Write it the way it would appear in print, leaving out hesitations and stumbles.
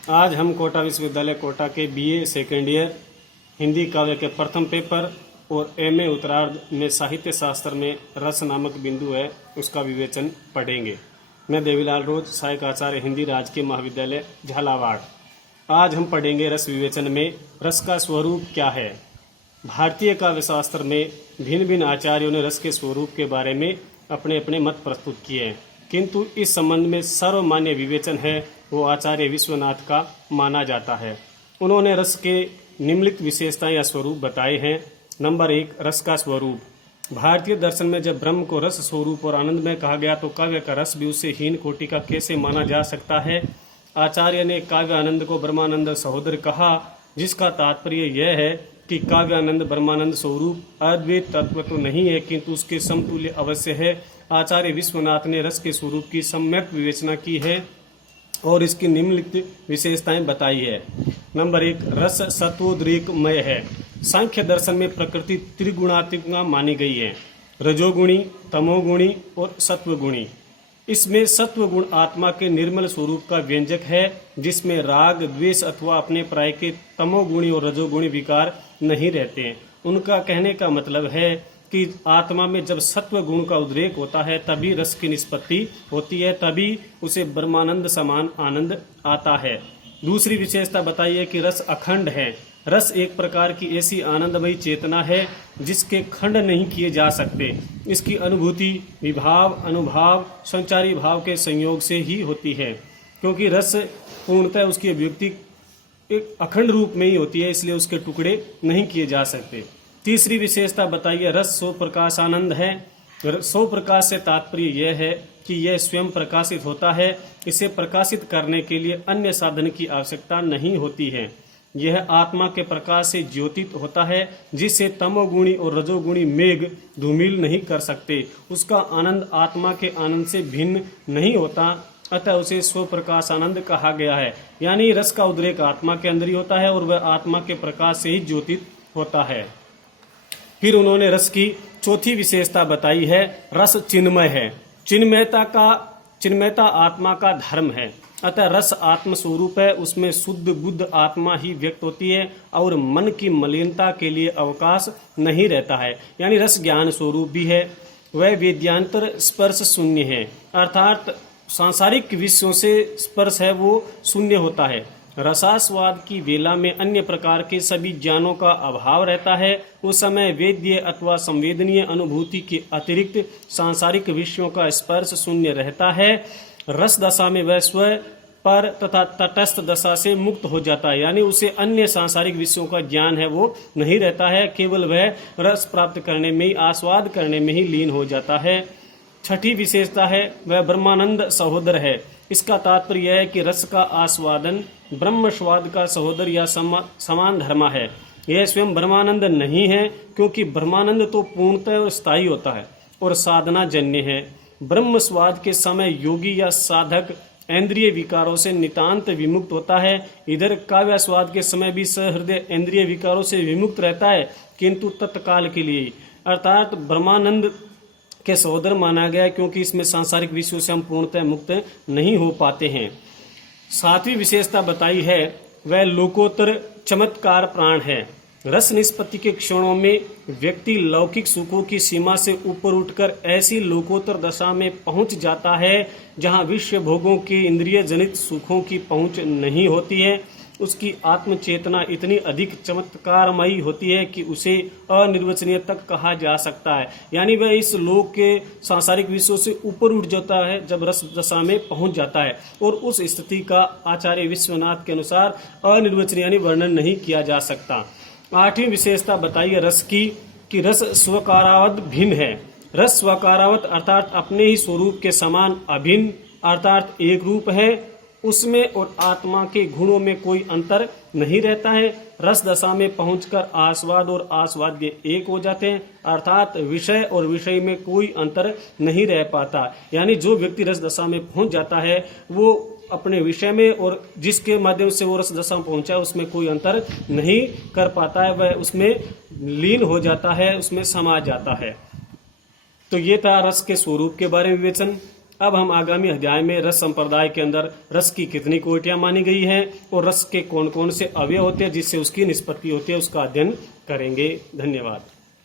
आज हम कोटा विश्वविद्यालय कोटा के बीए सेकेंड ईयर हिंदी काव्य के प्रथम पेपर और एमए उत्तरार्ध में साहित्य शास्त्र में रस नामक बिंदु है उसका विवेचन पढ़ेंगे। मैं देवीलाल रोज, सहायक आचार्य हिंदी, राजकीय महाविद्यालय झालावाड़। आज हम पढ़ेंगे रस विवेचन में रस का स्वरूप क्या है। भारतीय काव्य शास्त्र में भिन्न भिन्न आचार्यों ने रस के स्वरूप के बारे में अपने अपने मत प्रस्तुत किए हैं, किंतु इस संबंध में सर्वमान्य विवेचन है वो आचार्य विश्वनाथ का माना जाता है। उन्होंने रस के निम्नलिखित विशेषताएं या स्वरूप बताए हैं। नंबर 1, रस का स्वरूप। भारतीय दर्शन में जब ब्रह्म को रस स्वरूप और आनंद में कहा गया तो काव्य का रस भी उससे हीन कोटि का कैसे माना जा सकता है। आचार्य ने काव्य आनंद को ब्रह्मानंद सहोदर कहा, जिसका तात्पर्य यह है कि काव्य आनंद ब्रह्मानंद स्वरूप अद्वैत तत्व तो नहीं है, किंतु उसके समतुल्य अवश्य है। आचार्य विश्वनाथ ने रस के स्वरूप की सम्यक विवेचना की है और इसकी निम्नलिखित विशेषताएं बताई है। नंबर 1, रस सत्वोद्रेकमय है। सांख्य दर्शन में प्रकृति त्रिगुणात्मिक मानी गई है, रजोगुणी, तमोगुणी और सत्वगुणी। इसमें सत्वगुण आत्मा के निर्मल स्वरूप का व्यंजक है, जिसमें राग, द्वेष अथवा अपने प्राय के तमोगुणी और रजोगुणी विकार नहीं रहते हैं। उनका कहने का मतलब है कि आत्मा में जब सत्व गुण का उद्रेक होता है तभी रस की निष्पत्ति होती है, तभी उसे ब्रह्मानंद समान आनंद आता है। दूसरी विशेषता बताई है कि रस अखंड है। रस एक प्रकार की ऐसी आनंदमयी चेतना है जिसके खंड नहीं किए जा सकते। इसकी अनुभूति विभाव, अनुभाव, संचारी भाव के संयोग से ही होती है, क्योंकि रस पूर्णतः उसकी अभिव्यक्ति एक अखंड रूप में ही होती है, इसलिए उसके टुकड़े नहीं किए जा सकते। तीसरी विशेषता बताइए, रस स्वप्रकाश आनंद है। स्वप्रकाश से तात्पर्य यह है कि यह स्वयं प्रकाशित होता है। इसे प्रकाशित करने के लिए अन्य साधन की आवश्यकता नहीं होती है। यह आत्मा के प्रकाश से ज्योतित होता है, जिससे तमोगुणी और रजोगुणी मेघ धूमिल नहीं कर सकते। उसका आनंद आत्मा के आनंद से भिन्न नहीं होता, अतः उसे स्वप्रकाश आनंद कहा गया है। यानी रस का उद्रेक आत्मा के अंदर ही होता है और वह आत्मा के प्रकाश से ही ज्योतित होता है। फिर उन्होंने रस की चौथी विशेषता बताई है, रस चिन्मय है। चिन्मयता आत्मा का धर्म है, अतः रस आत्म स्वरूप है। उसमें शुद्ध बुद्ध आत्मा ही व्यक्त होती है और मन की मलिनता के लिए अवकाश नहीं रहता है। यानी रस ज्ञान स्वरूप भी है। वह वेद्यांतर स्पर्श शून्य है, अर्थात सांसारिक विषयों से स्पर्श है वो शून्य होता है। रसास्वाद की वेला में अन्य प्रकार के सभी ज्ञानों का अभाव रहता है। उस समय वेद्य अथवा संवेदनीय अनुभूति के अतिरिक्त सांसारिक विषयों का स्पर्श शून्य रहता है। रस दशा में वह स्व पर तथा तटस्थ दशा से मुक्त हो जाता है, यानी उसे अन्य सांसारिक विषयों का ज्ञान है वो नहीं रहता है, केवल वह रस प्राप्त करने में ही, आस्वाद करने में ही लीन हो जाता है। छठी विशेषता है वह ब्रह्मानंद सहोदर है। इसका तात्पर्य यह है कि रस का आस्वादन ब्रह्म स्वाद का सहोदर या समान धर्म है। यह स्वयं ब्रह्मानंद नहीं है, क्योंकि ब्रह्मानंद तो पूर्णतः और स्थायी होता है और साधना जन्य है। ब्रह्म स्वाद के समय योगी या साधक इंद्रिय विकारों से नितांत विमुक्त होता है। इधर काव्य स्वाद के समय भी सहृदय इंद्रिय विकारों से विमुक्त रहता है, किंतु तत्काल के लिए, अर्थात ब्रह्मानंद के सहोदर माना गया है, क्योंकि इसमें सांसारिक विषयों से हम पूर्णतः मुक्त नहीं हो पाते हैं। सातवीं विशेषता बताई है वह लोकोत्तर चमत्कार प्राण है। रस निष्पत्ति के क्षणों में व्यक्ति लौकिक सुखों की सीमा से ऊपर उठकर ऐसी लोकोत्तर दशा में पहुंच जाता है जहां विश्व भोगों के इंद्रिय जनित सुखों की पहुंच नहीं होती है। उसकी आत्मचेतना इतनी अधिक चमत्कारमयी होती है कि उसे अनिर्वचनीय तक कहा जा सकता है। यानी वह इस लोक के सांसारिक विषयों से ऊपर उठ जाता है जब रस दशा में पहुंच जाता है, और उस स्थिति का आचार्य विश्वनाथ के अनुसार अनिर्वचनीय यानी वर्णन नहीं किया जा सकता। आठवीं विशेषता बताई है रस की कि रस स्वकारावत भिन्न है। रस स्वकारावत अर्थात अपने ही स्वरूप के समान अभिन्न अर्थात एक रूप है। उसमें और आत्मा के गुणों में कोई अंतर नहीं रहता है। रस दशा में पहुंचकर आस्वाद और आस्वाद्य एक हो जाते हैं, अर्थात विषय और विषय में कोई अंतर नहीं रह पाता। यानी जो व्यक्ति रस दशा में पहुंच जाता है वो अपने विषय में और जिसके माध्यम से वो रस दशा में पहुंचा है उसमें कोई अंतर नहीं कर पाता है, वह उसमें लीन हो जाता है, उसमें समा जाता है। तो ये था रस के स्वरूप के बारे में विवेचन। अब हम आगामी अध्याय में रस संप्रदाय के अंदर रस की कितनी कोटियां मानी गई हैं और रस के कौन कौन से अवयव होते हैं जिससे उसकी निष्पत्ति होती है उसका अध्ययन करेंगे। धन्यवाद।